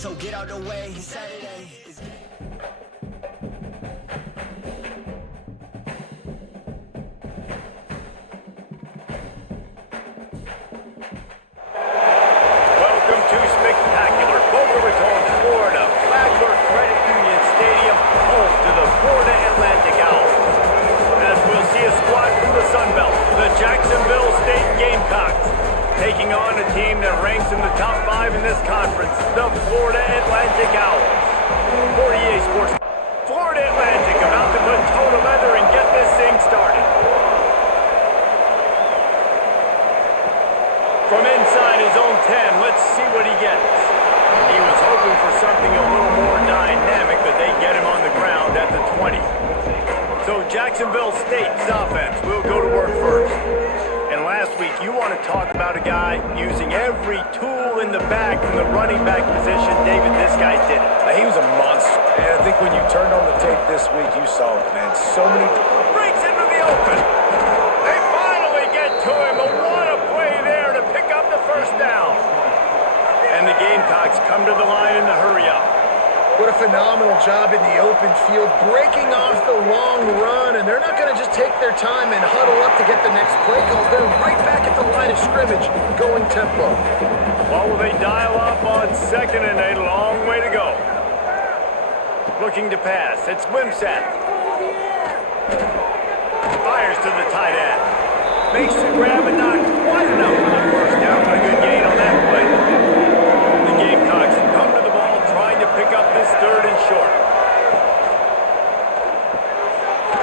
so get out the way. Saturday is Welcome to spectacular Boca Raton, Florida, Flagler Credit Union Stadium, home to the Florida Atlantic Owls. As we'll see a squad from the Sun Belt, the Jacksonville State Gamecocks, taking on a team that ranks in the top 5 in this conference, the Florida Atlantic Owls. For EA Sports, Florida Atlantic about to put toe to leather and get this thing started. From inside his own 10, let's see what he gets. He was hoping for something a little more dynamic, but they get him on the ground at the 20. So Jacksonville State's offense will go to work first. And last week, you want to talk about a guy using every tool in the bag from the running back position. David, this guy did it. He was a monster. And I think when you turned on the tape this week, you saw it, man. So many... Breaks into the open. They finally get to him. But what a play there to pick up the first down. And the Gamecocks come to the line in the hurry-up. What a phenomenal job in the open field, breaking off the long run, and they're not going to just take their time and huddle up to get the next play call. They're right back at the line of scrimmage, going tempo. Well, will they dial up on 2nd and 8? A long way to go. Looking to pass. It's Wimsatt. Fires to the tight end. Makes the grab and not quite enough for the first down, but a good gain on that play. The Gamecocks come to the ball trying to pick up this 3rd and short.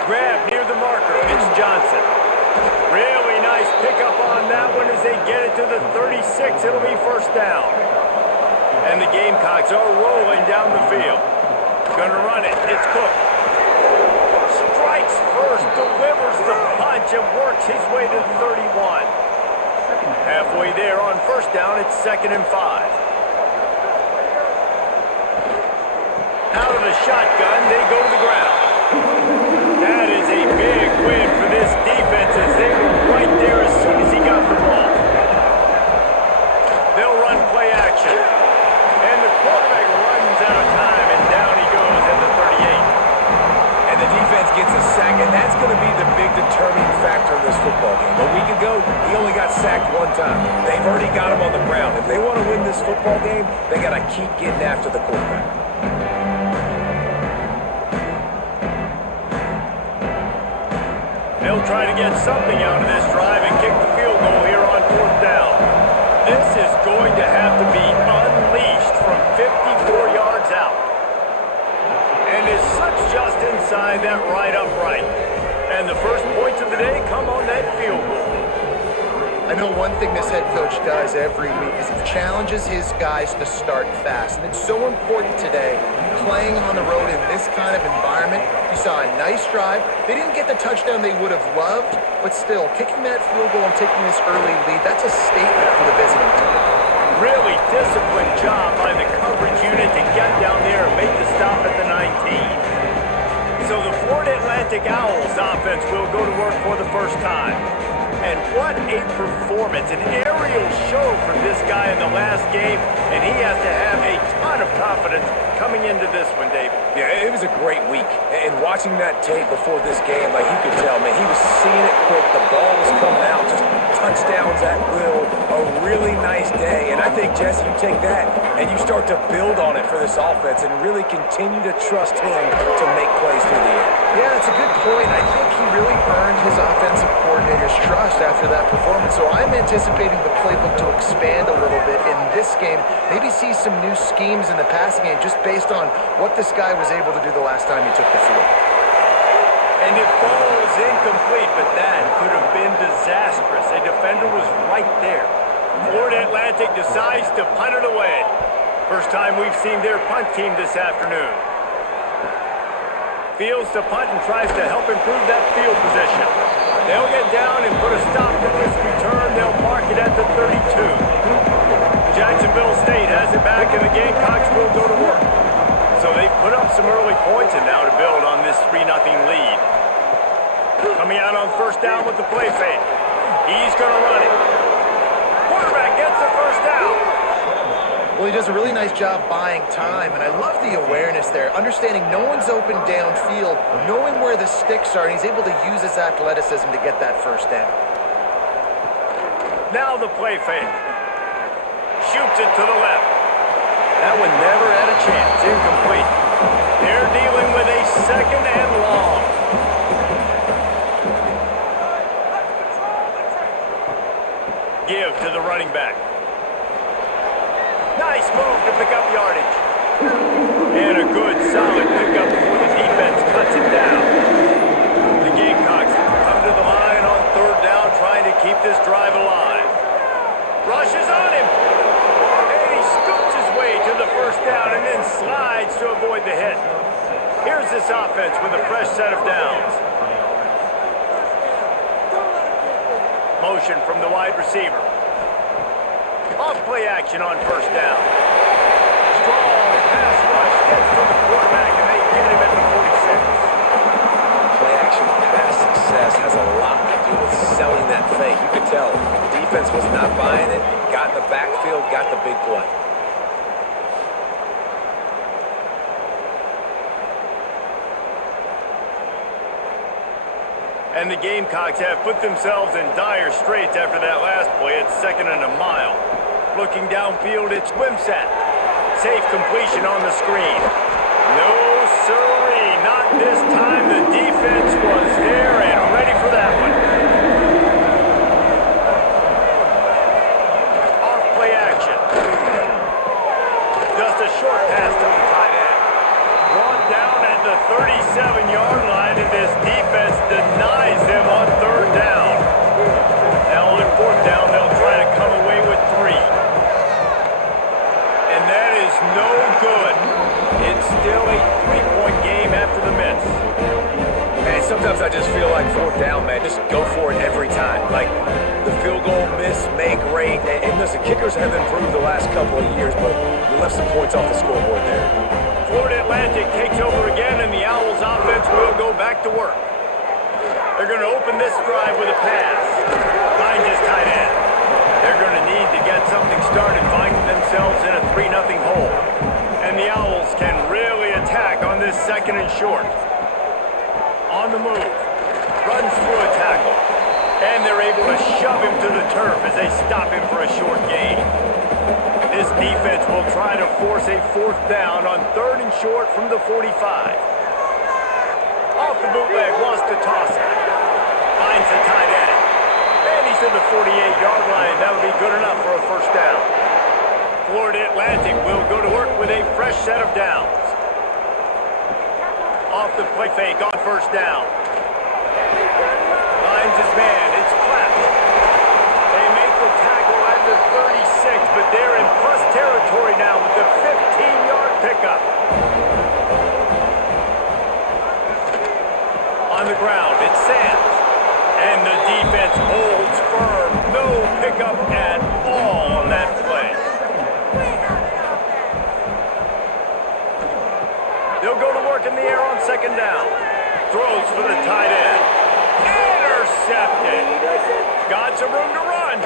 Grab near the marker. It's Johnson. Really nice pickup on that one as they get it to the 36. It'll be first down. And the Gamecocks are rolling down the field. Gonna run it. It's Cook. Strikes first, delivers the punch, and works his way to the 31. Halfway there on first down, it's 2nd and 5. Out of the shotgun, they go to the ground. That is a big win for this defense as they were right there as soon as he got the ball. They'll run play action. And the quarterback runs out of time, and down he goes at the 38. And the defense gets a sack, and that's going to be the big determining factor in this football game. A week ago, he only got sacked 1 time. They've already got him on the ground. If they want to win this football game, they got to keep getting after the quarterback. They'll try to get something out of this drive and kick the field goal here on 4th down. This is going to have to be unleashed from 54 yards out. And it slips just inside that right upright. And the first points of the day come on that field goal. I know one thing this head coach does every week is he challenges his guys to start fast. And it's so important today, playing on the road in this kind of environment. You saw a nice drive. They didn't get the touchdown they would have loved, but still, kicking that field goal and taking this early lead, that's a statement for the visiting team. Really disciplined job by the coverage unit to get down there and make the stop at the 19. So the Florida Atlantic Owls offense will go to work for the first time. And what a performance, an aerial show from this guy in the last game, and he has to have a ton of confidence coming into this one, David. Yeah, it was a great week. And watching that tape before this game, like you could tell, man, he was seeing it quick. The ball was coming out, just touchdowns at will. A really nice day. And I think, Jesse, you take that and you start to build on it for this offense and really continue to trust him to make plays through the air. Yeah, that's a good point. I think he really earned his offensive coordinator's trust after that performance. So I'm anticipating the playbook to expand a little bit in this game. Maybe see some new schemes in the passing game just based on what this guy was able to do the last time he took the field. And it falls incomplete, but that could have been disastrous. A defender was right there. Florida Atlantic decides to punt it away. First time we've seen their punt team this afternoon. Fields to punt and tries to help improve that field position. They'll get down and put a stop to this return. They'll mark it at the 32. Jacksonville State has it back, and the Gamecocks will go to work. So they've put up some early points, and now to build on this 3-0 lead. Coming out on first down with the play fake. He's going to run it. Quarterback gets the first down. Well, he does a really nice job buying time, and I love the awareness there, understanding no one's open downfield, knowing where the sticks are, and he's able to use his athleticism to get that first down. Now the play fake. Shoots it to the left. That one never had a chance. Incomplete. They're dealing with a second and long. Give to the running back. Nice move to pick up yardage. And a good, solid pickup before the defense cuts it down. The Gamecocks come to the line on third down, trying to keep this drive alive. Rushes on him. And he scoots his way to the first down and then slides to avoid the hit. Here's this offense with a fresh set of downs. Motion from the wide receiver. Off play action on first down. Strong pass rush gets to the quarterback, and they get him at the 46. Play action pass success has a lot to do with selling that fake. You could tell the defense was not buying it. Got in the backfield, got the big play. And the Gamecocks have put themselves in dire straits after that last play. It's second and a mile. Looking downfield, it's Wimsatt. Safe completion on the screen. No, sirree, not this time. The defense was there and ready for that one. Off play action. Just a short pass to the tight end. Brought down at the 37-yard line, and this defense denies them on third down. Now on fourth down, they'll try to come away with 3. And that is no good. It's still a 3-point game after the miss. Man, sometimes I just feel like fourth down, man, just go for it every time. Like the field goal miss, make rate. And listen, kickers have improved the last couple of years, but you left some points off the scoreboard there. Florida Atlantic takes over again, and the Owls offense will go back to work. They're going to open this drive with a pass. Finds his tight end. They're going to need to get something started, finding themselves in a 3-0 hole. And the Owls can really attack on this second and short. On the move. Runs through a tackle. And they're able to shove him to the turf as they stop him for a short gain. This defense will try to force a fourth down on third and short from the 45. Off the bootleg, wants to toss it. Finds the tight end. And he's to the 48-yard line. That would be good enough for a first down. Florida Atlantic will go to work with a fresh set of downs. Off the play fake on first down. Finds his man. It's clapped. They make the tackle at the 36, but they're in plus territory now with the 15-yard pickup. On the ground, it's Sands. And the defense holds firm. No pickup at all on that play. They'll go to work in the air on second down. Throws for the tight end. Intercepted. Got some room to run.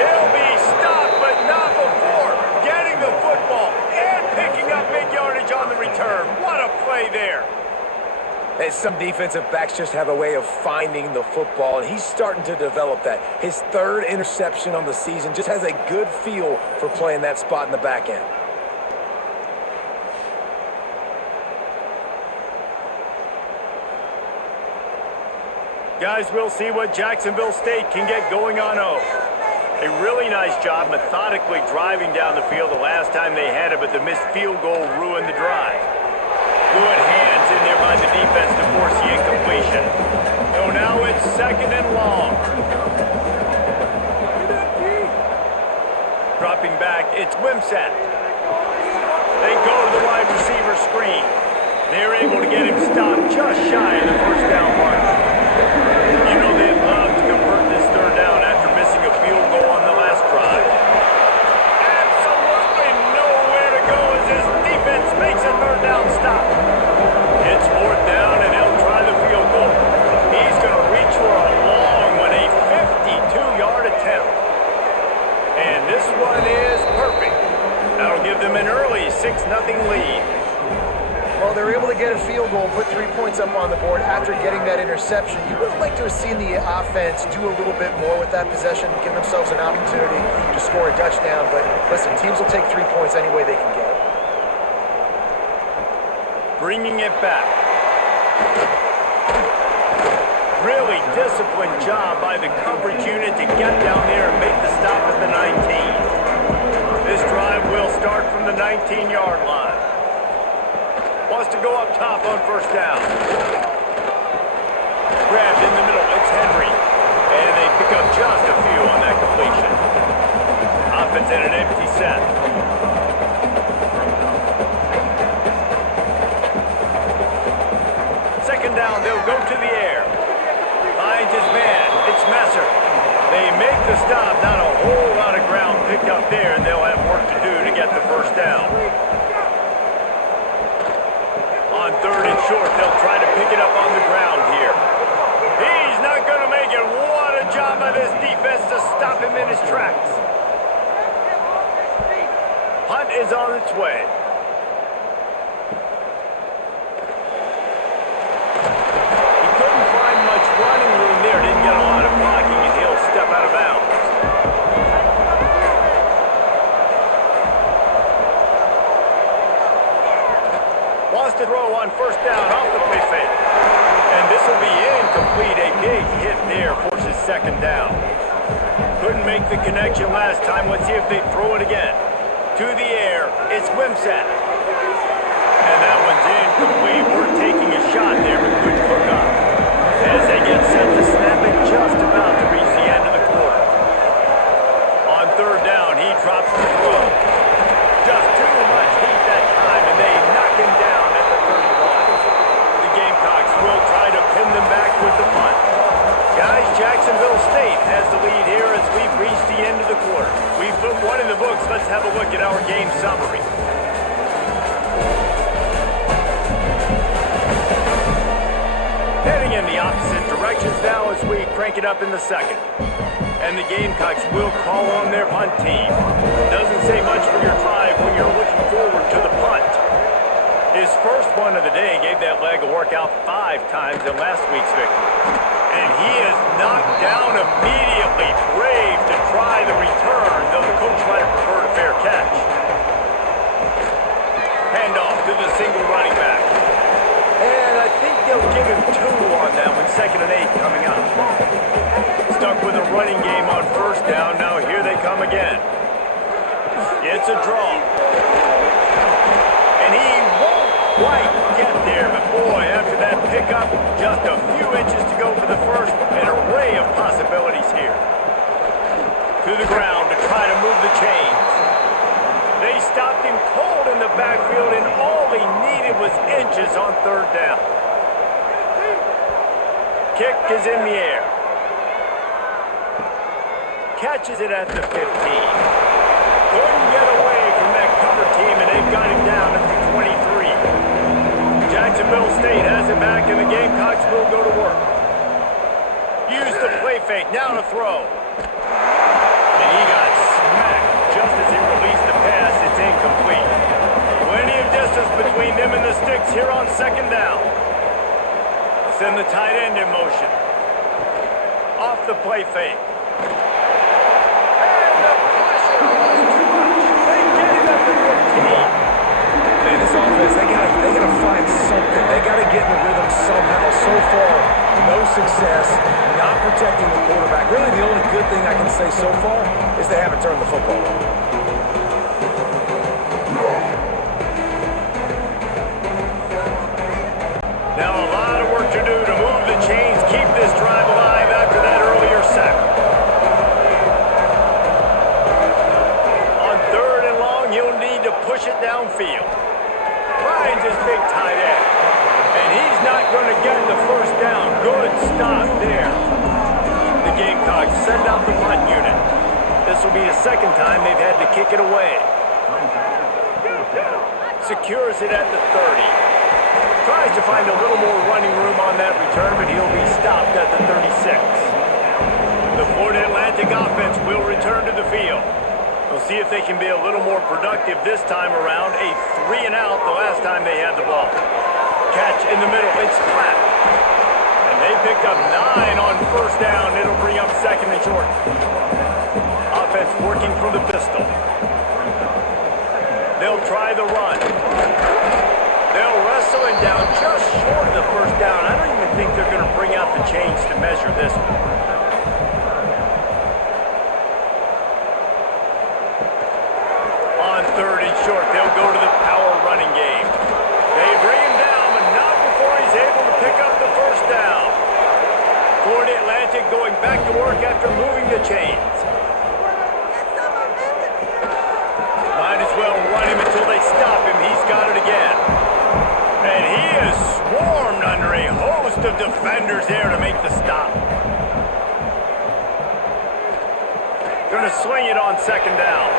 He'll be stopped, but not before getting the football and picking up mid-yardage on the return. What a play there. And some defensive backs just have a way of finding the football, and he's starting to develop that. His third interception on the season, just has a good feel for playing that spot in the back end. Guys, we'll see what Jacksonville State can get going on O. A really nice job methodically driving down the field the last time they had it, but the missed field goal ruined the drive. Good hands in there by the defense to force the incompletion. So now it's second and long. Dropping back, it's Wimsatt. They go to the wide receiver screen. They're able to get him stopped just shy of the first down mark. You know they'd love to convert this third down after missing a field goal on the last drive. Absolutely nowhere to go as this defense makes a third down stop. It's fourth down, and they'll try the field goal. He's going to reach for a long one, a 52-yard attempt. And this one is perfect. Well, they're able to get a field goal, put 3 points up on the board after getting that interception. You would have liked to have seen the offense do a little bit more with that possession, give themselves an opportunity to score a touchdown. But listen, teams will take 3 points any way they can get it. Bringing it back. Really disciplined job by the coverage unit to get down there and make the stop at the 19. This drive will start from the 19-yard line. Wants to go up top on first down. Grabbed in the middle, it's Henry. And they pick up just a few on that completion. Offense in an empty set. Second down, they'll go to the air. Finds his man, it's Messer. They make the stop, not a whole lot of ground picked up there, and they'll have work to do to get the first down. On third and short, they'll try to pick it up on the ground here. He's not going to make it. What a job by this defense to stop him in his tracks. Punt is on its way. He couldn't find much running room there. Didn't get a lot of blocking, and he'll step out of bounds. Wants to throw on first down off the play fake. And this will be incomplete. A big hit there forces second down. Couldn't make the connection last time. Let's see if they throw it again. To the air, it's Wimsatt. And that one's incomplete. We're taking a shot there, but couldn't hook up. As they get set to snap it, just about to reach the end of the quarter. On third down, he drops the throw. Just too much heat that time, and they knock him down at the 31. The Gamecocks will try to pin them back with the punt. Guys, Jacksonville State has the lead here as we've reached the end of the quarter. We've put one in the books. Let's have a look at our game summary. Heading in the opposite directions now as we crank it up in the second. And the Gamecocks will call on their punt team. Doesn't say much for your drive when you're looking forward to the punt. His first one of the day gave that leg a workout 5 times in last week's victory. And he is knocked down immediately. Brave to try the return, though the coach might have preferred a fair catch. Handoff to the single running back. And I think they'll give him 2 on that one. 2nd and 8 coming up. Stuck with a running game on first down. Now here they come again. It's a draw. And he won't quite get there. But boy, after that pickup, just a few inches to go for the first. An array of possibilities here. To the ground to try to move the chains. They stopped him cold in the backfield, and all he needed was inches on third down. Kick is in the air. Catches it at the 15. Couldn't get away from that cover team, and they've got him down at the 23. Jacksonville State has it back, and the Gamecocks will go to work. Use the play fake, now to throw. And he got smacked just as he released the pass. It's incomplete. Plenty of distance between them and the sticks here on second down. Send the tight end in motion. Off the play fake. And the pressure was too much. They get him at the 15. Man, this offense, they gotta find something. They gotta get in the rhythm somehow. So far, no success, not protecting the quarterback. Really, the only good thing I can say so far is they haven't turned the football over. Now a lot of work to do to move the chains, keep this drive alive after that earlier sack. On third and long, he'll need to push it downfield. Finds his big tight end. And he's not going to get the first down. Good stop there. The Gamecocks send out the punt unit. This will be the second time they've had to kick it away. Secures it at the 30. Tries to find a little more running room on that return, but he'll be stopped at the 36. The Florida Atlantic offense will return to the field. We'll see if they can be a little more productive this time around. A 3-and-out the last time they had the ball. catch in the middle. It's flat. And they picked up 9 on first down. It'll bring up second and short. Offense working from the pistol. They'll try the run. They'll wrestle him down just short of the first down. I don't even think they're going to bring out the chains to measure this one. On third and short, they'll go to the power running game. They bring him down, but not before he's able to pick up the first down. Florida Atlantic going back to work after moving the chains. Might as well run him until they stop him. He's got it again. And he is swarmed under a host of defenders there to make the stop. Going to swing it on second down.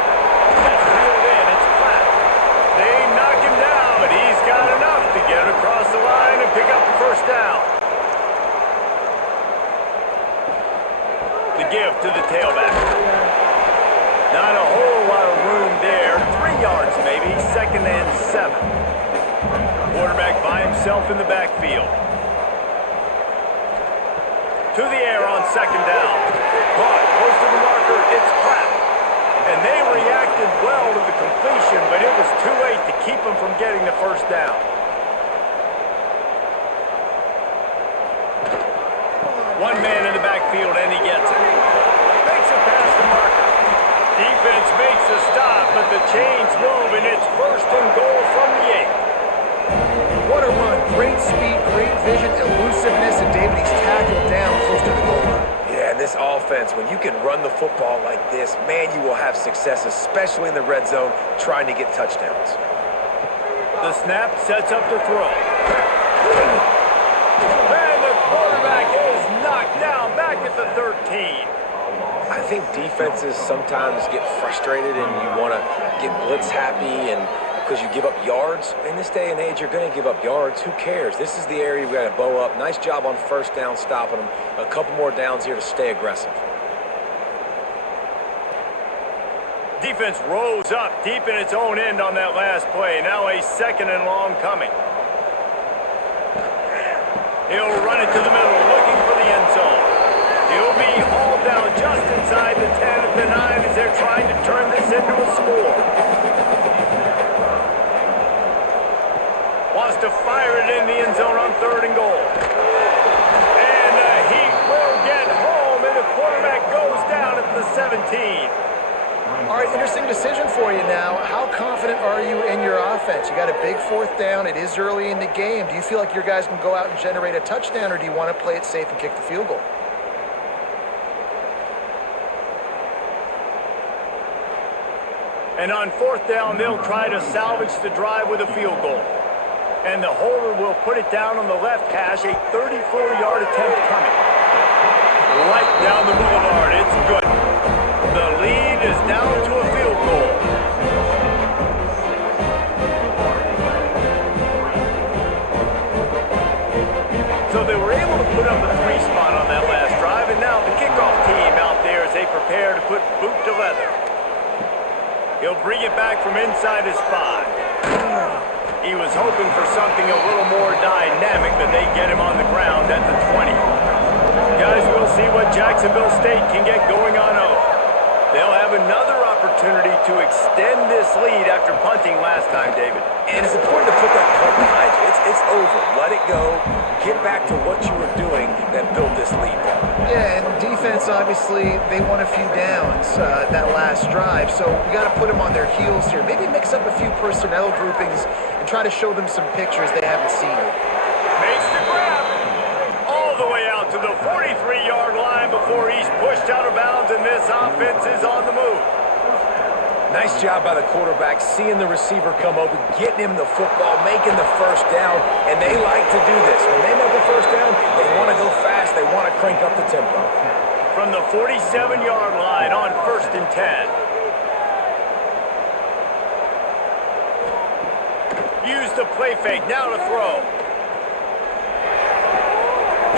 That's reeled in. It's flat. They knock him down, but he's got enough to get it across the line and pick up the first down. The give to the tailback. Not a whole lot of room there. 3 yards maybe. Second and 7. Quarterback by himself in the backfield. To the air on second down. Caught close to the marker. It's flat. And they reacted well to the completion, but it was too late to keep them from getting the first down. One man in the backfield, and he gets it. Makes it past the marker. Defense makes a stop, but the chains move, and it's first and goal from the 8. What a run. Great speed, great vision, elusiveness, and David, he's tackled down close to the goal line. Yeah, and this offense, when you can run the football like this, man, you will have success, especially in the red zone, trying to get touchdowns. The snap sets up the throw. And the quarterback is knocked down back at the 13. I think defenses sometimes get frustrated and you want to get blitz happy and because you give up yards. In this day and age, you're going to give up yards. Who cares? This is the area we've got to bow up. Nice job on first down, stopping them. A couple more downs here to stay aggressive. Defense rose up deep in its own end on that last play. Now a second and long coming. He'll run it to the middle, looking for the end zone. He'll be hauled down just inside the 10 at the 9 as they're trying to turn this into a score. Wants to fire it in the end zone on third and goal. And he will get home, and the quarterback goes down at the 17. All right, interesting decision for you now. How confident are you in your offense? You got a big fourth down. It is early in the game. Do you feel like your guys can go out and generate a touchdown, or do you want to play it safe and kick the field goal? And on fourth down, they'll try to salvage the drive with a field goal. And the holder will put it down on the left hash, a 34-yard attempt coming. Right down the boulevard, it's good. The lead is down to a field goal. So they were able to put up a 3 spot on that last drive, and now the kickoff team out there as they prepare to put boot to leather. He'll bring it back from inside his 5. He was hoping for something a little more dynamic, but they get him on the ground at the 20. Guys, we'll see what Jacksonville State can get going on 0. They'll have another opportunity to extend this lead after punting last time, David. And it's important to put that punt behind you. It's over. Let it go. Get back to what you were doing that built this lead. Yeah, and defense, obviously, they won a few downs that last drive, so we got to put them on their heels here. Maybe mix up a few personnel groupings and try to show them some pictures they haven't seen yet. Makes the grab. All the way out to the 43-yard line before he's pushed out of bounds, and this offense is on the move. Nice job by the quarterback, seeing the receiver come open, getting him the football, making the first down, and they like to do this. When they make the first down, they want to go fast, they want to crank up the tempo. From the 47-yard line on first and 10. Use the play fake, now to throw.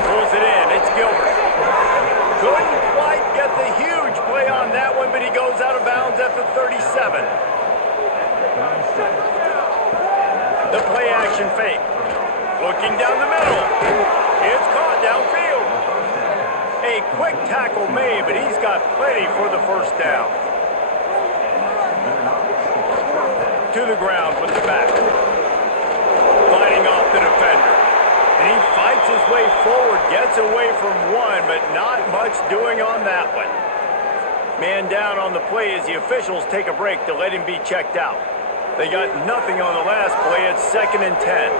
Throws it in, it's Gilbert. Couldn't quite get the huge play on that one, but he goes out of bounds at the 37. The play action fake. Looking down the middle. It's caught downfield. A quick tackle made, but he's got plenty for the first down. To the ground with the back. Fighting off the defender. And he fights his way forward, gets away from one, but not much doing on that one. Man down on the play as the officials take a break to let him be checked out. They got nothing on the last play. It's 2nd and 10.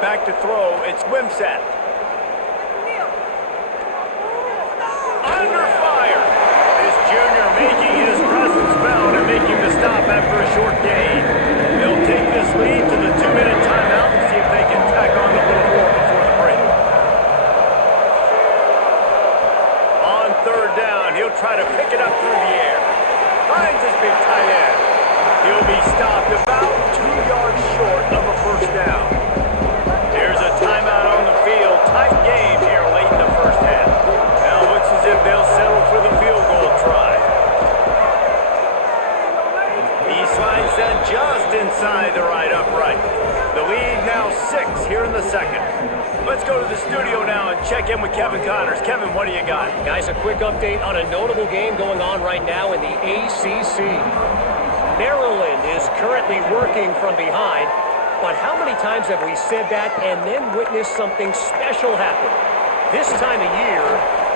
Back to throw. It's Wimsatt. Under fire. This junior making his presence felt and making the stop after a short gain. They'll take this lead to the 2-minute timeout and see if they can tack on a little more before the break. On 3rd down, he'll try to pick it up through the air. Finds his big tight end. He'll be stopped about 2 yards short of a first down. There's a timeout on the field. Tight game here late in the first half. Now it looks as if they'll settle for the field goal try. He slides that just inside the right upright. The lead now 6 here in the second. Let's go to the studio now and check in with Kevin Connors. Kevin, what do you got? Guys, a quick update on a notable game going on right now in the ACC. Maryland is currently working from behind, but how many times have we said that and then witnessed something special happen? This time of year,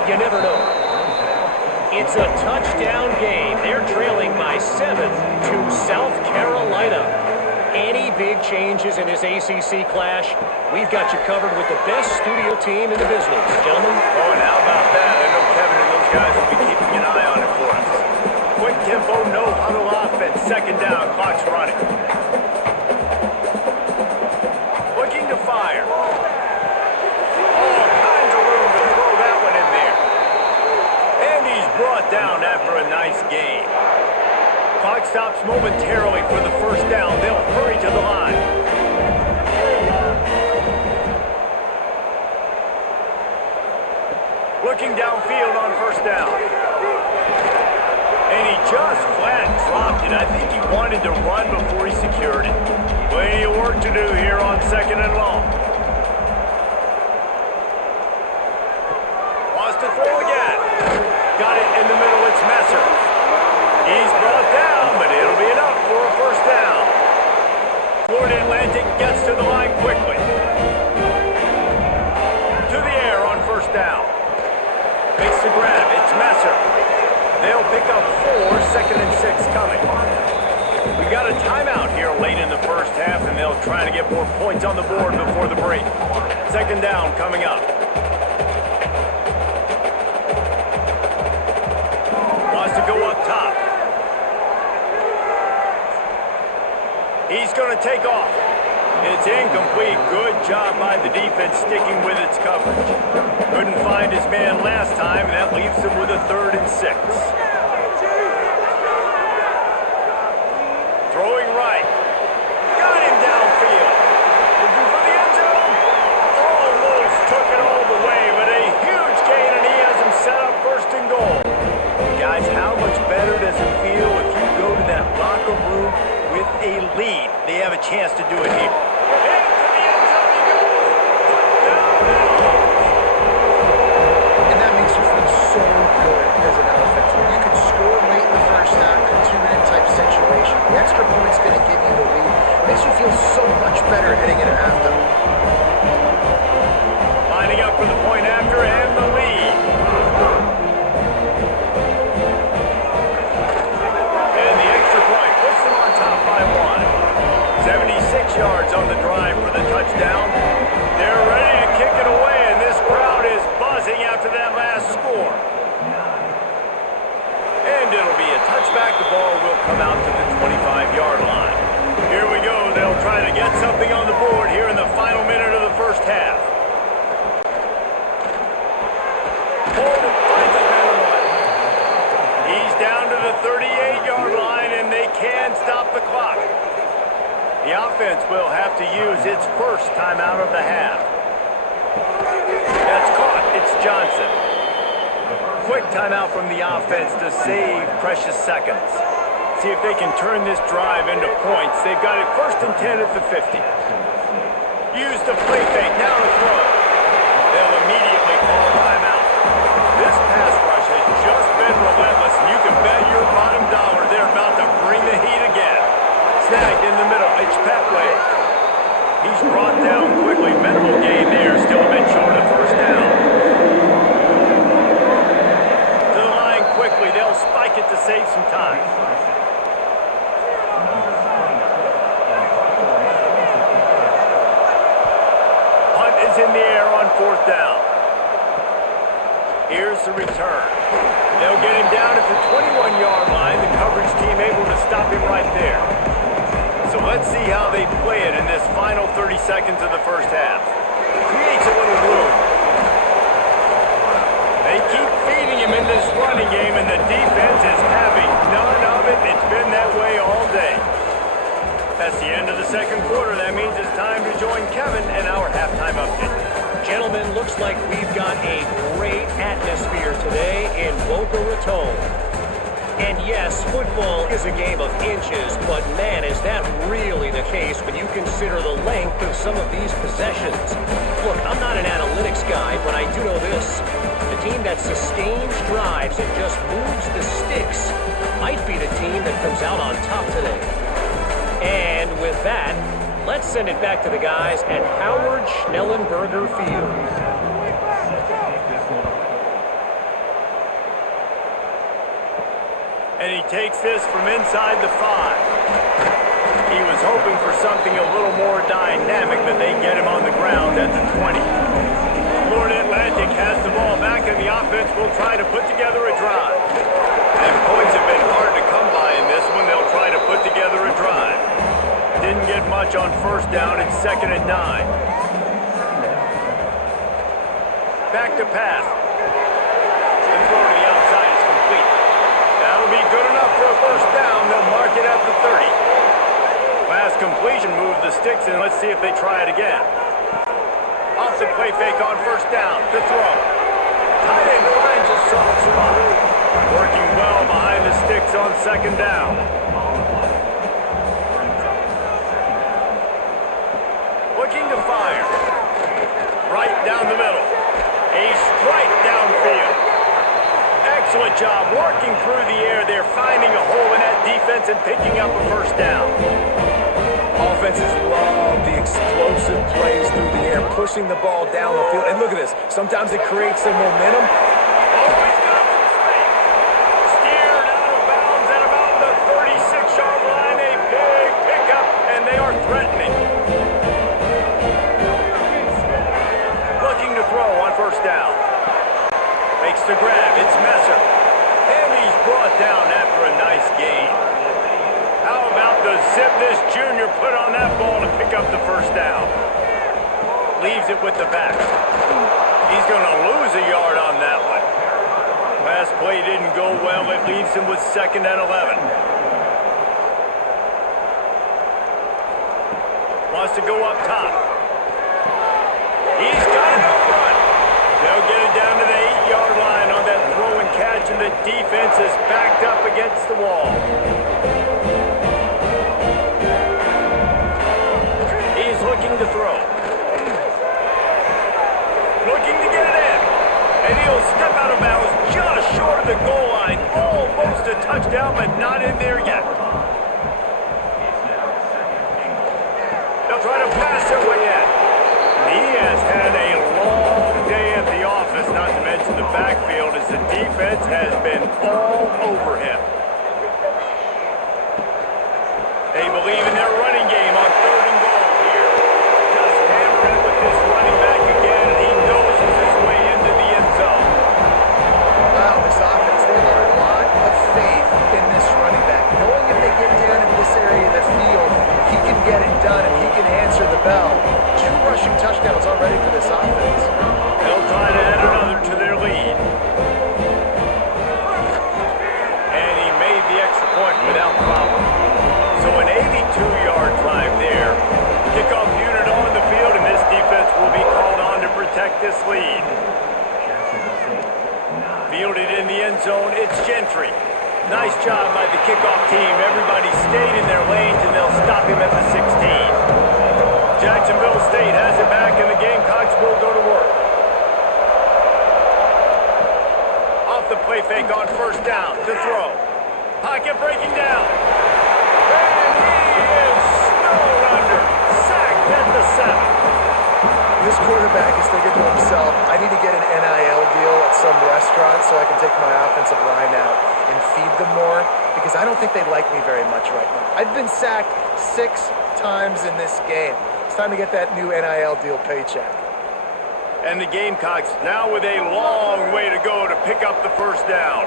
you never know. It's a touchdown game. They're trailing by 7 to South Carolina. Any big changes in this ACC clash, we've got you covered with the best studio team in the business, gentlemen. Oh, and how about that? I know Kevin and those guys will be keeping an eye on it for us. Quick tempo, no huddle offense. 2nd down, clock's running. Looking to fire. All kinds of room to throw that one in there. And he's brought down after a nice gain. Clock stops momentarily for the first down. They'll hurry to the line. Looking downfield on first down. And he just flat dropped it. I think he wanted to run before he secured it. Plenty of work to do here on 2nd and long. Wants to throw again. Got it in the middle. It's Messer. He's brought down, but it'll be enough for a first down. Florida Atlantic gets to the line quickly. To the air on first down. Makes the grab. It's Messer. They'll pick up 4, 2nd and 6 coming. We got a timeout here late in the first half, and they'll try to get more points on the board before the break. 2nd down coming up. Wants to go up top. He's going to take off. It's incomplete. Good job by the defense sticking with its coverage. Couldn't find his man last time, and that leaves him with a 3rd and 6. Throwing right. Got him downfield. Looking for the end zone. Almost took it all the way, but a huge gain, and he has him set up 1st and goal. Guys, how much better does it feel if you go to that locker room with a lead? They have a chance to do it here. Into the end zone he goes. And that makes you feel so good as an offense. When you can score late in the first half in a 2-minute type situation, the extra point's going to give you the lead. Makes you feel so much better heading into halftime. Lining up for the point after and the lead. And the extra point puts them on top by 1. 76 yards on the drive for the touchdown. They're ready to kick it away, and this crowd is buzzing after that last score. And it'll be a touchback. The ball will come out to the 25-yard line. Here we go. They'll try to get something on the board here in the final minute of the first half. Holden finds his man on one. He's down to the 38-yard line, and they can stop the clock. The offense will have to use its first timeout of the half. That's caught. It's Johnson. Quick timeout from the offense to save precious seconds. see if they can turn this drive into points. They've got it 1st and 10 at the 50. Use the play fake, now to throw. They'll immediately call a timeout. This pass rush has just been relentless, and you can bet your bottom dollar they're about to bring the heat again. Snagged in the middle, it's Petway. He's brought down quickly. Minimal gain there, still a bit short of 1st down. To the line quickly, they'll spike it to save some time. Punt is in the air on 4th down. Here's the return. They'll get him down at the 21-yard line. The coverage team able to stop him right there. So let's see how they play it in this final 30 seconds of the 1st half. Creates a little room. They keep feeding him in this running game, and the defense is having none of it. It's been that way all day. That's the end of the 2nd quarter. That means it's time to join Kevin in our halftime update. Gentlemen, looks like we've got a great atmosphere today in Boca Raton. And yes, football is a game of inches, but man, is that really the case when you consider the length of some of these possessions. Look, I'm not an analytics guy, but I do know this. The team that sustains drives and just moves the sticks might be the team that comes out on top today. And with that, let's send it back to the guys at Howard Schnellenberger Field. And he takes this from inside the 5. He was hoping for something a little more dynamic, but they get him on the ground at the 20. Florida Atlantic has the ball back, and the offense will try to put together a drive. And points have been hard to come by in this one. They'll try to put together a drive. Didn't get much on 1st down. It's 2nd and 9. Back to pass. The throw to the outside is complete. That'll be good enough for a 1st down. They'll mark it at the 30. Pass completion, move the sticks, and let's see if they try it again. Off the play fake on 1st down. To throw. Tight end finds a soft spot. Working well behind the sticks on 2nd down. Looking to fire. Right down the middle. A strike downfield. Excellent job working through the air. They're finding a hole in that defense and picking up a 1st down. Offenses love the explosive plays through the air, pushing the ball down the field. And look at this. Sometimes it creates some momentum. Always got some space. Steered out of bounds at about the 36-yard line. A big pickup, and they are threatening. Looking to throw on 1st down. Makes the grab. It's Messer. And he's brought down after a nice gain. How about the zip this junior put on that ball to pick up the 1st down? Leaves it with the back. He's going to lose a yard on that one. Last play didn't go well. It leaves him with 2nd and 11. Wants to go up top. He's got it up front. They'll get it down to the 8-yard line on that throw and catch, and the defense is backed up against the wall. He's looking to throw. Looking to get it in. And he'll step out of bounds just short of the goal line. Almost a touchdown, but not in there yet. They'll try to pass their way in. He has had a long day at the office, not to mention the backfield, as the defense has been all over him. They believe in their running game on 3rd and goal here. Just hammer it with this running back again, and he noses his way into the end zone. Wow, this offense, they have a lot of faith in this running back. Knowing if they get down into this area of the field, he can get it done and he can answer the bell. 2 rushing touchdowns already for this offense. They'll try to add another to their lead. And he made the extra point without problem. So an 82-yard drive there. Kickoff unit on the field, and this defense will be called on to protect this lead. Fielded in the end zone, it's Gentry. Nice job by the kickoff team. Everybody stayed in their lanes, and they'll stop him at the 16. Jacksonville State has it back, and the Gamecocks will go to work. Off the play fake on first down to throw. Pocket breaking down. And he is snowed under. Sacked at the 7. This quarterback is thinking to himself, I need to get an NIL deal at some restaurant so I can take my offensive line out and feed them more, because I don't think they like me very much right now. I've been sacked 6 times in this game. It's time to get that new NIL deal paycheck. And the Gamecocks now with a long way to go to pick up the first down.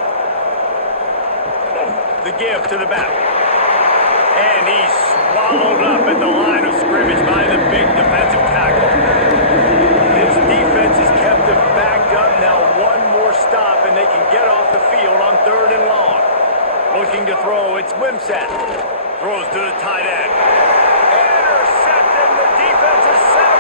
The give to the back. And he's swallowed up at the line of scrimmage by the big defensive tackle. This defense has kept them backed up. Now one more stop and they can get off the field on 3rd and long. Looking to throw, it's Wimsatt. Throws to the tight end. Intercepted, the defense is set.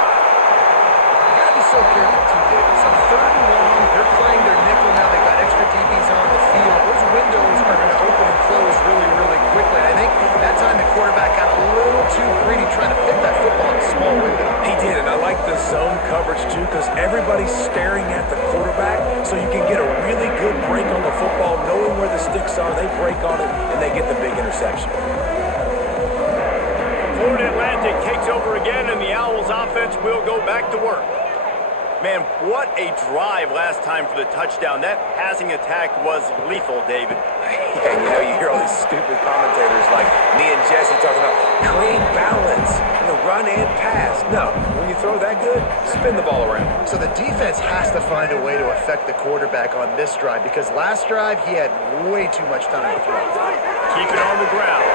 You gotta be so careful too, Davis. On 3rd and long, they're playing their nickel now. They've got extra DBs on the field. Those windows are going to open and close really, really quickly. I think that time the quarterback got a little too greedy trying to fit that football in a small window. He did, and I like the zone coverage too, because everybody's staring at the quarterback, so you can get a really good break on the football, knowing where the sticks are. They break on it, and they get the big interception. Florida Atlantic takes over again, and the Owls offense will go back to work. Man, what a drive last time for the touchdown. That passing attack was lethal, David. Yeah, you hear all these stupid commentators like me and Jesse talking about clean balance, run and pass. No, when you throw that good, spin the ball around. So the defense has to find a way to affect the quarterback on this drive, because last drive he had way too much time to throw. Keep it on the ground.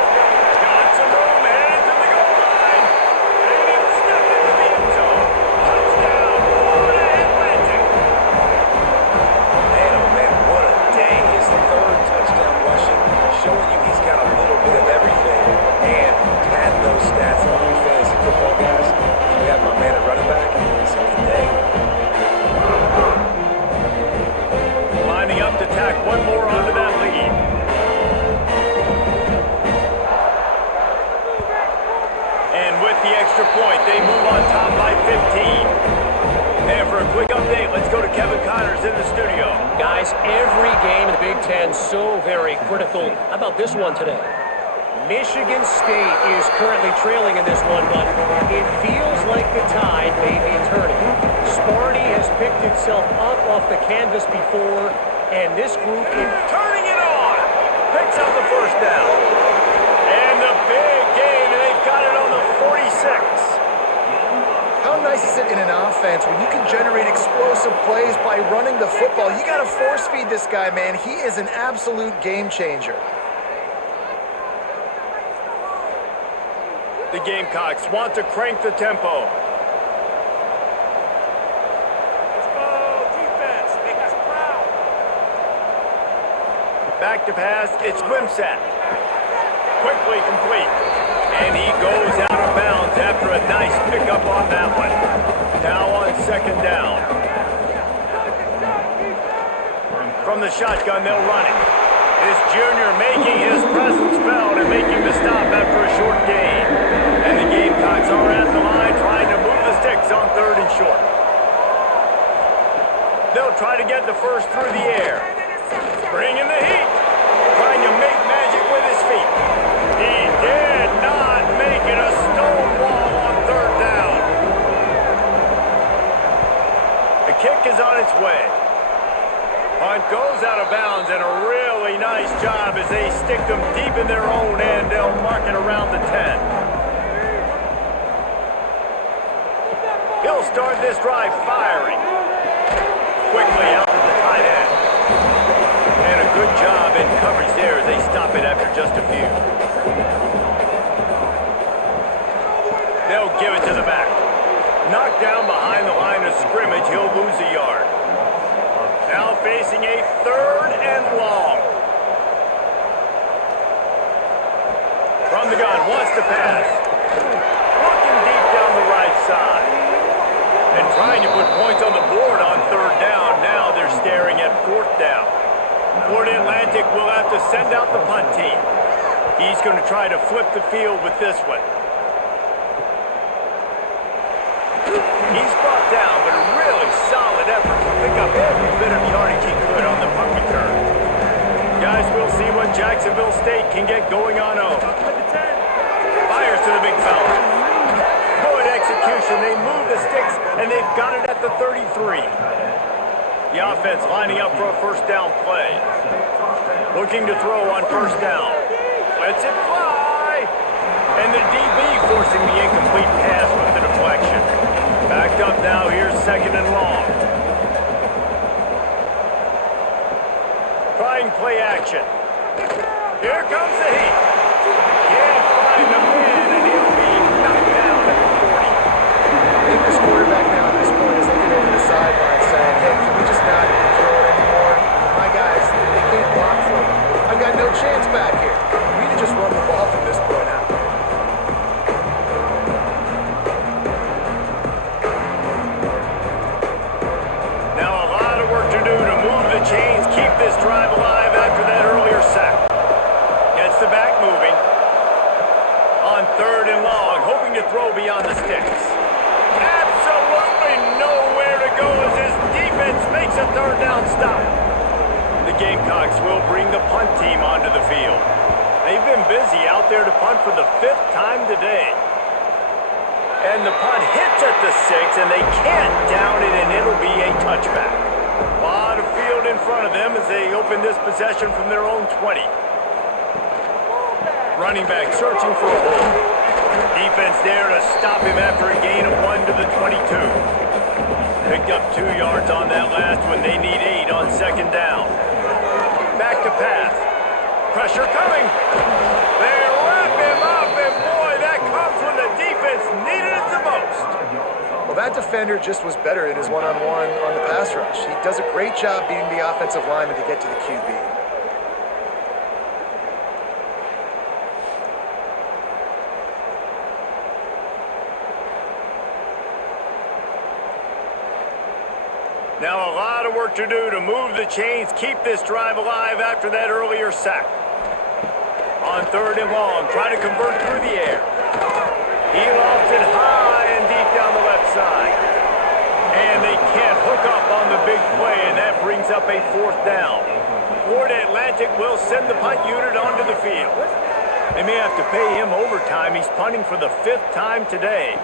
Got some room, headed to the goal line. And it stepped into the end zone. Touchdown, Florida Atlantic. Man, oh man, what a day. His 3rd touchdown rushing, showing you he's got a little bit of everything. And had those stats on you fantasy football guys, if you have my man at running back, it's a good day. Lining up to tack one more onto that lead. And with the extra point, they move on top by 15. And for a quick update, let's go to Kevin Connors in the studio. Guys, every game in the Big Ten so very critical. How about this one today? Michigan State is currently trailing in this one, but it feels like the tide may be turning. Sparty has picked itself up off the canvas before, and this group is Turning it on. Picks up the first down. And the big gain, and they've got it on the 46. How nice is it in an offense when you can generate explosive plays by running the football? You got to force feed this guy, man. He is an absolute game changer. The Gamecocks want to crank the tempo. Back to pass, it's Wimsatt. Quickly complete. And he goes out of bounds after a nice pickup on that one. Now on 2nd down. From the shotgun, they'll run it. This junior making his presence felt and making the stop after a short gain. And the Gamecocks are at the line trying to move the sticks on 3rd and short. They'll try to get the first through the air. Bringing the heat. Trying to make magic with his feet. He did not make it. A stone wall on 3rd down. The kick is on its way. Punt goes out of bounds, and a really nice job as they stick them deep in their own end. They'll mark it around the 10. He'll start this drive firing. Quickly out to the tight end. And a good job in coverage there as they stop it after just a few. They'll give it to the back. Knocked down behind the line of scrimmage, he'll lose a yard. Now facing a 3rd and long. From the gun, wants to pass. Looking deep down the right side. And trying to put points on the board on 3rd down. Now they're staring at 4th down. Florida Atlantic Atlantic will have to send out the punt team. He's going to try to flip the field with this one. He's brought down, but a really solid effort to pick up every bit of yardage he could on the punt return. Guys, we'll see what Jacksonville State can get going on 0. Fires to the big fella. Good execution. They move the sticks, and they've got it at the 33. The offense lining up for a first down play. Looking to throw on first down. Lets it fly. And the DB forcing the incomplete pass with the deflection. Backed up now. Here's second and long. Trying play action. Here comes the heat. Can't find the man, and he'll be knocked down at the 40. I think this quarterback now at this point is looking over the sideline saying, hey, can we just not throw it anymore? My guys, they can't block for me. I've got no chance back here. We need to just run the ball from this point out. Now a lot of work to do to move the chains, keep this drive alive after that earlier sack. Gets the back moving. On third and long, hoping to throw beyond the sticks. Absolutely nowhere to go as his defense makes a third down stop. The Gamecocks will bring the punt team onto the field. They've been busy out there to punt for the 5th time today. And the punt hits at the 6, and they can't down it, and it'll be a touchback. A lot of field in front of them as they open this possession from their own 20. Running back searching for a hole. Defense there to stop him after a gain of 1 to the 22. Picked up 2 yards on that last one. They need 8 on second down. Back to pass. Pressure coming. They wrap him up, and boy, that comes when the defense needed it the most. Well, that defender just was better in his one-on-one on the pass rush. He does a great job beating the offensive lineman to get to the QB. Now a lot of work to do to move the chains, keep this drive alive after that earlier sack. On third and long, trying to convert through the air. He lofts it high and deep down the left side. And they can't hook up on the big play, and that brings up a 4th down. Florida Atlantic will send the punt unit onto the field. They may have to pay him overtime. He's punting for the 5th time today.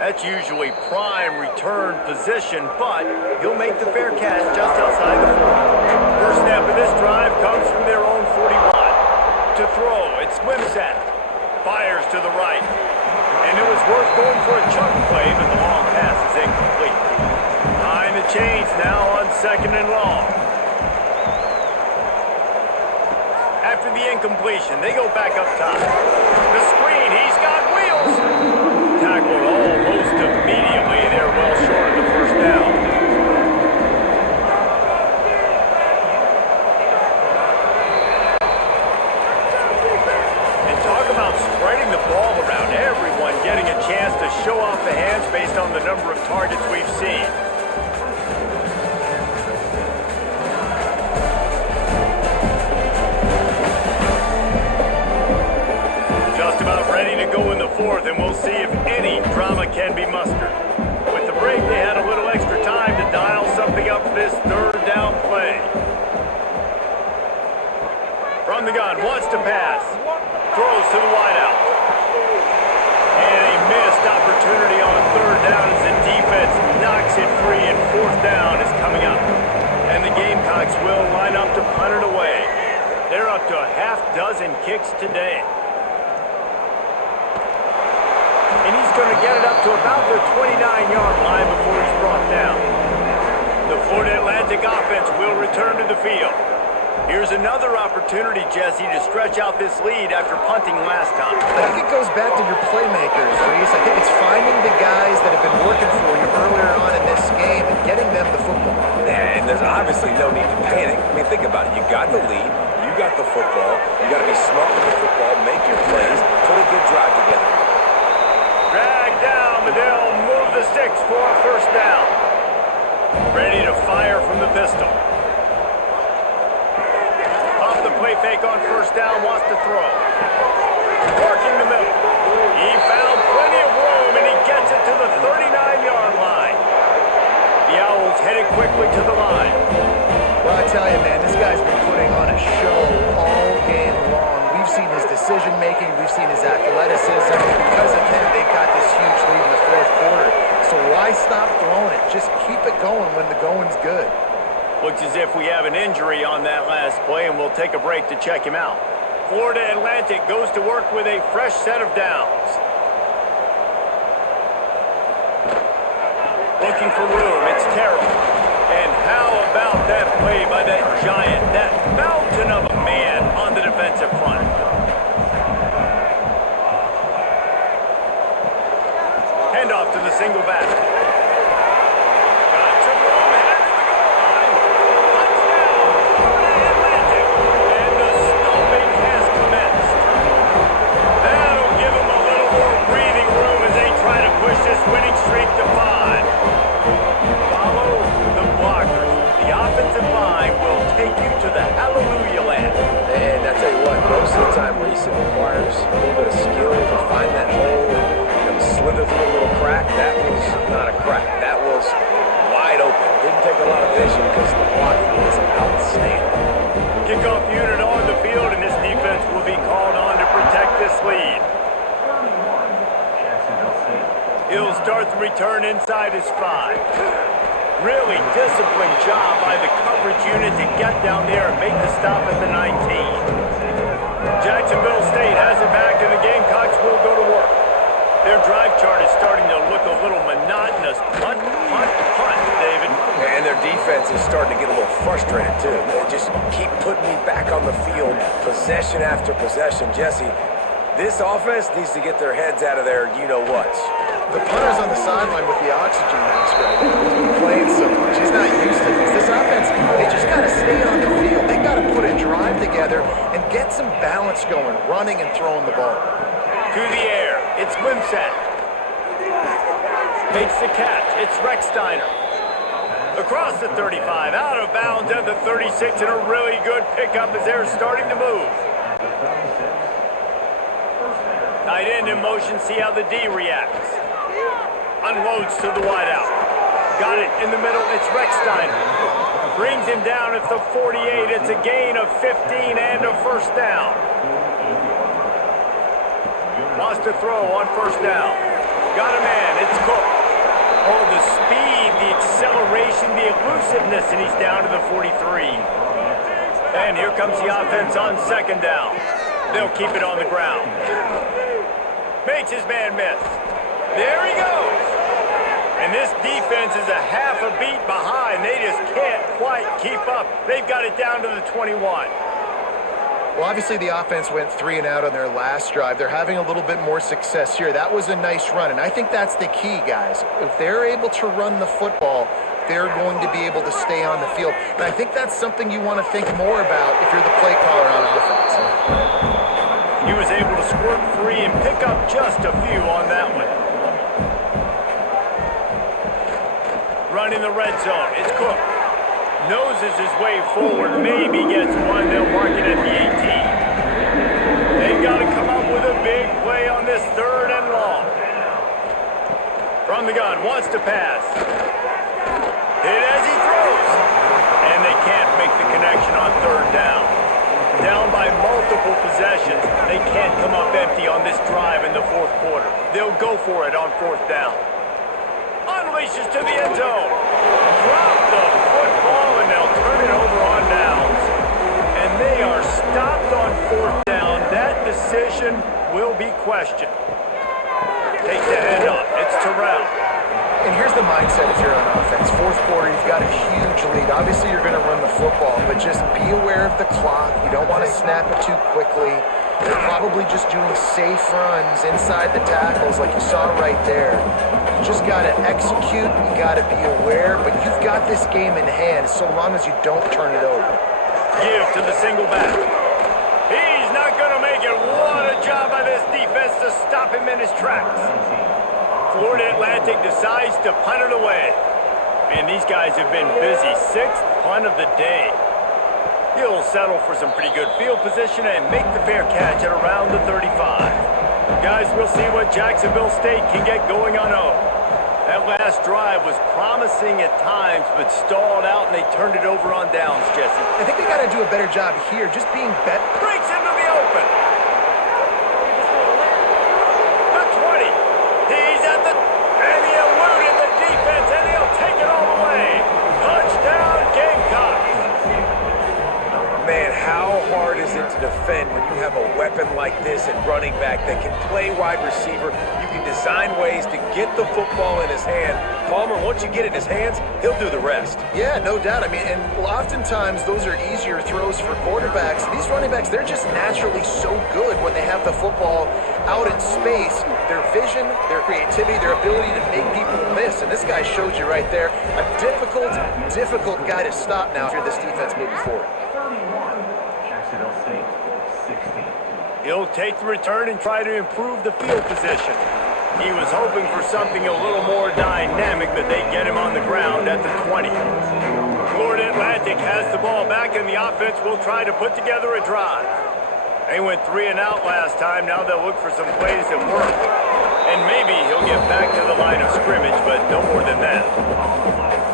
That's usually prime return position, but he'll make the fair catch just outside the 40. First snap of this drive comes from their own 41. To throw, it's Wimsatt. Fires to the right. And it was worth going for a chunk play, but the long pass is incomplete. Behind the chains now on second and long. After the incompletion, they go back up top. The screen, he's got wheels. Tackled almost immediately. They're well short of the first down. And talk about spreading the ball around. Everyone getting a chance to show off the hands based on the number of targets we've seen. Just about ready to go in the 4th, and we'll see if any drama can be mustered. With the break, they had a little extra time to dial something up for this third down play. From the gun, wants to pass. Throws to the wideout. And a missed opportunity on third down as the defense knocks it free, and 4th down is coming up. And the Gamecocks will line up to punt it away. They're up to a half-dozen kicks today. And he's going to get it up to about the 29-yard line before he's brought down. The Florida Atlantic offense will return to the field. Here's another opportunity, Jesse, to stretch out this lead after punting last time. I think it goes back to your playmakers, Reese. I think it's finding the guys that have been working for you earlier on in this game and getting them the football. And there's obviously no need to panic. I mean, think about it. You got the lead. You got the football. You got to be smart with the football, make your plays, put a good drive together. Drag down, but they'll move the sticks for a first down. Ready to fire from the pistol. Off the play fake on first down, wants to throw. Working the middle. He found plenty of room, and he gets it to the 39-yard line. The Owls headed quickly to the line. Well, I tell you, man, this guy's been putting on a show all game long. We've seen his decision-making. We've seen his athleticism. Because of him, they've got this huge lead in the fourth quarter. So why stop throwing it? Just keep it going when the going's good. Looks as if we have an injury on that last play, and we'll take a break to check him out. Florida Atlantic goes to work with a fresh set of downs. Looking for room. It's terrible. And how about that play by that giant, that mountain of a man on the defensive front? Hand off to the single back. Got some room ahead of the goal line. Touchdown, Florida Atlantic. And the stomping has commenced. That'll give them a little more breathing room as they try to push this winning streak to 5. Follow the blockers. The offensive line will take you to the hallelujah land. And I tell you what, most of the time racing requires a little bit of skill to find that hole and slither through a little crack. That was not a crack. That was wide open. Didn't take a lot of vision because the blocking was outstanding. Kickoff unit on the field, and this defense will be called on to protect this lead. He'll start the return inside his 5. Really disciplined job by the coverage unit to get down there and make the stop at the 19. Jacksonville State has it back, and the Gamecocks will go to work. Their drive chart is starting to look a little monotonous. Punt, punt, punt, David. And their defense is starting to get a little frustrated, too. They just keep putting me back on the field, possession after possession. Jesse, this offense needs to get their heads out of their you-know-whats. The punter's on the sideline with the oxygen mask right now. He's been playing so much. He's not used to this. This offense, they just got to stay on the field. They got to put a drive together and get some balance going, running and throwing the ball. To the air. It's Wimsatt. Makes the catch. It's Recksteiner. Across the 35, out of bounds at the 36, and a really good pickup as they're starting to move. Tight end in motion, see how the D reacts. Unloads to the wideout. Got it in the middle, it's Recksteiner. Brings him down at the 48, it's a gain of 15 and a first down. Wants to throw on first down. Got a man, it's Cook. Oh, the speed, the acceleration, the elusiveness, and he's down to the 43. And here comes the offense on second down. They'll keep it on the ground. Makes his man miss. There he goes. And this defense is a half a beat behind. They just can't quite keep up. They've got it down to the 21. Well, obviously the offense went 3 and out on their last drive. They're having a little bit more success here. That was a nice run, and I think that's the key, guys. If they're able to run the football, they're going to be able to stay on the field. And I think that's something you want to think more about if you're the play caller on offense. He was able to squirt free and pick up just a few on that one. Run in the red zone. It's Cook. Noses his way forward. Maybe gets one. They'll mark it at the 18. They've got to come up with a big play on this 3rd and long. From the gun. Wants to pass. Hit as he throws. And they can't make the connection on 3rd down. Down by multiple possessions. They can't come up empty on this drive in the 4th quarter. They'll go for it on 4th down. Unleashes to the end zone. Drop the football, and they'll turn it over on downs. And they are stopped on 4th down. That decision will be questioned. Takes the handoff. It's Terrell. And here's the mindset if you're on offense. 4th quarter, you've got a huge lead. Obviously, you're going to run the football, but just be aware of the clock. You don't want to snap it too quickly. They're probably just doing safe runs inside the tackles like you saw right there. You just got to execute. You got to be aware, but you've got this game in hand so long as you don't turn it over. Give to the single back. He's not going to make it. What a job by this defense to stop him in his tracks. Florida Atlantic decides to punt it away. Man, these guys have been busy. 6th punt of the day. He'll settle for some pretty good field position and make the fair catch at around the 35. Guys, we'll see what Jacksonville State can get going on 0. That last drive was promising at times, but stalled out, and they turned it over on downs, Jesse. I think they got to do a better job here, just being better. Breaks into the open. The 20. He's at the... And he eluded the defense, and he'll take it all the way. Touchdown, Gamecocks. Man, how hard is it to defend when you have a weapon like this at running back that can play wide receiver? You can design ways to get the football in his hand. Palmer, once you get it in his hands, he'll do the rest. Yeah, no doubt. I mean, and oftentimes those are easier throws for quarterbacks. These running backs, they're just naturally so good when they have the football out in space. Their vision, their creativity, their ability to make people miss. And this guy showed you right there, a difficult guy to stop now for this defense moving forward. Jacksonville State, 16. He'll take the return and try to improve the field position. He was hoping for something a little more dynamic, but they get him on the ground at the 20. Florida Atlantic has the ball back, and the offense will try to put together a drive. They went 3 and out last time. Now they'll look for some plays that work. And maybe he'll get back to the line of scrimmage, but no more than that.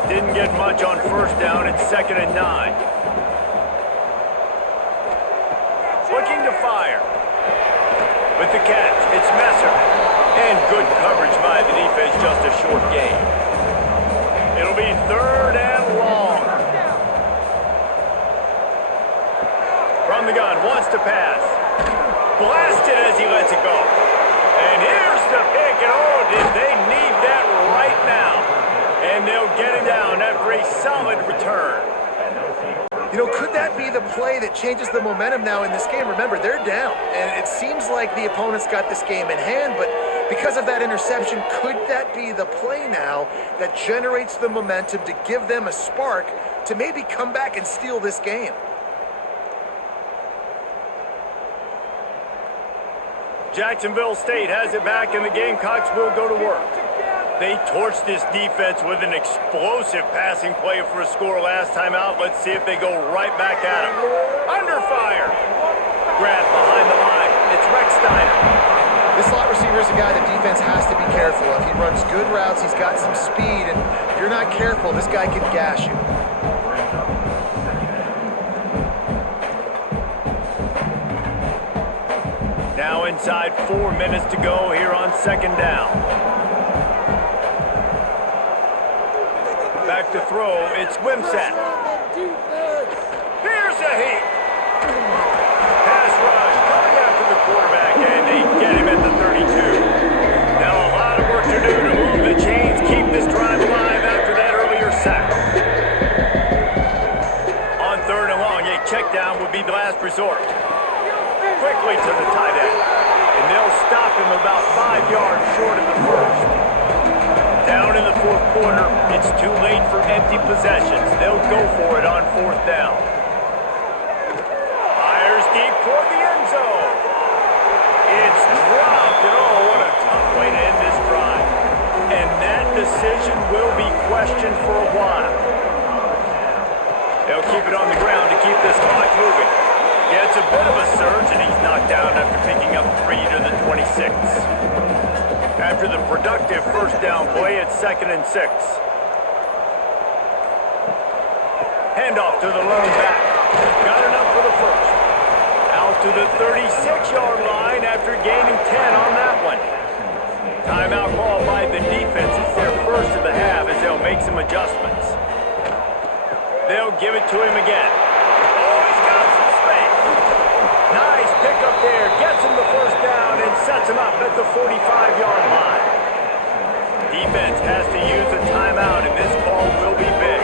Didn't get much on first down. It's 2nd and 9. Looking to fire. With the catch, it's Messer. And good coverage by the defense, just a short gain. It'll be 3rd and long. From the gun, wants to pass. Blasted as he lets it go. And here's the pick, and oh, did they need that right now. And they'll get it down after a solid return. You know, could that be the play that changes the momentum now in this game? Remember, they're down, and it seems like the opponent's got this game in hand, but because of that interception, could that be the play now that generates the momentum to give them a spark to maybe come back and steal this game? Jacksonville State has it back, and the Gamecocks will go to work. They torched this defense with an explosive passing play for a score last time out. Let's see if they go right back at him. Under fire. Grab behind the line. It's Rex Steiner. This slot receiver is a guy the defense has to be careful of. He runs good routes. He's got some speed, and if you're not careful, this guy can gash you. Now inside 4 minutes to go here on 2nd down. Back to throw, it's Wimsatt. Here's a heat. Pass rush, coming after the quarterback, and they get him at the 32. Now a lot of work to do to move the chains, keep this drive alive after that earlier sack. On 3rd and long, a check down would be the last resort. Quickly to the tight end, and they'll stop him about 5 yards short of the first. Down in the 4th quarter, it's too late for empty possessions. They'll go for it on 4th down. Fires deep toward the end zone. It's dropped, and oh, what a tough way to end this drive. And that decision will be questioned for a while. They'll keep it on the ground to keep this clock moving. Yeah, it's a bit of a surge, and he's knocked down after picking up 3 to the 26. After the productive first down play, it's 2nd and 6. Handoff to the lone back. Got enough for the first. Out to the 36-yard line after gaining 10 on that one. Timeout ball by the defense. It's their first of the half as they'll make some adjustments. They'll give it to him again. Oh, he's got some space. Nice pickup there. Gets him the first down and sets him up at the 45-yard line. Defense has to use a timeout, and this call will be big.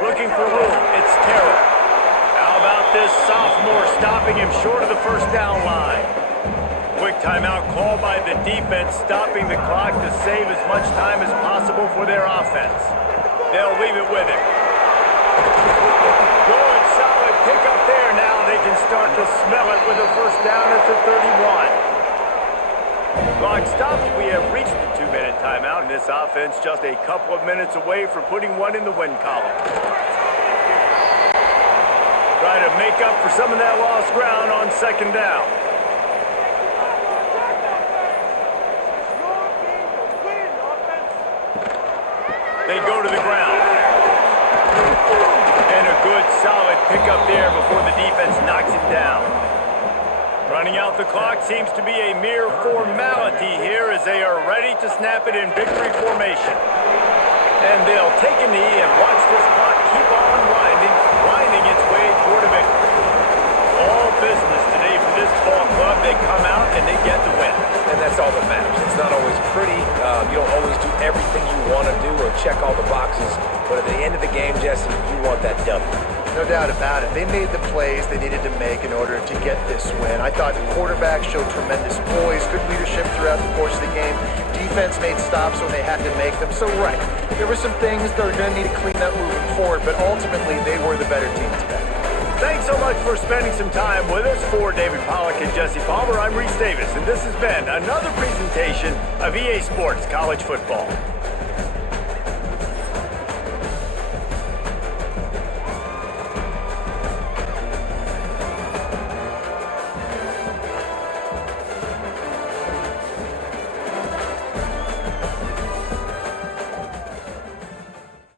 Looking for room. It's Terrell. How about this sophomore stopping him short of the first down line? Quick timeout called by the defense, stopping the clock to save as much time as possible for their offense. They'll leave it with him. Good, solid pickup there. Now they can start to smell it with a first down at the 31. Clock stops. We have reached the 2-minute timeout, and this offense just a couple of minutes away from putting one in the win column. Try to make up for some of that lost ground on second down. They go to the ground. And a good, solid pickup there before the defense knocks him down. Running out the clock seems to be a mere formality here as they are ready to snap it in victory formation. And they'll take a knee and watch this clock keep on winding its way toward a victory. All business today for this ball club. They come out and they get the win. And that's all that matters. It's not always pretty. You don't always do everything you want to do or check all the boxes. But at the end of the game, Jesse, you want that W. No doubt about it. They made the plays they needed to make in order to get this win. I thought the quarterback showed tremendous poise, good leadership throughout the course of the game. Defense made stops when they had to make them. So, right, there were some things they're going to need to clean up moving forward, but ultimately they were the better team today. Thanks so much for spending some time with us. For David Pollack and Jesse Palmer, I'm Reese Davis, and this has been another presentation of EA Sports College Football.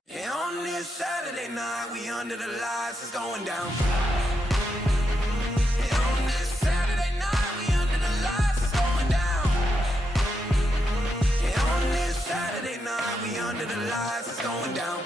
Yeah, on this Saturday night, we under the lights, it's going down. Yeah, on this Saturday night, we under the lights, it's going down. Yeah, on this Saturday night, we under the lights, it's going down.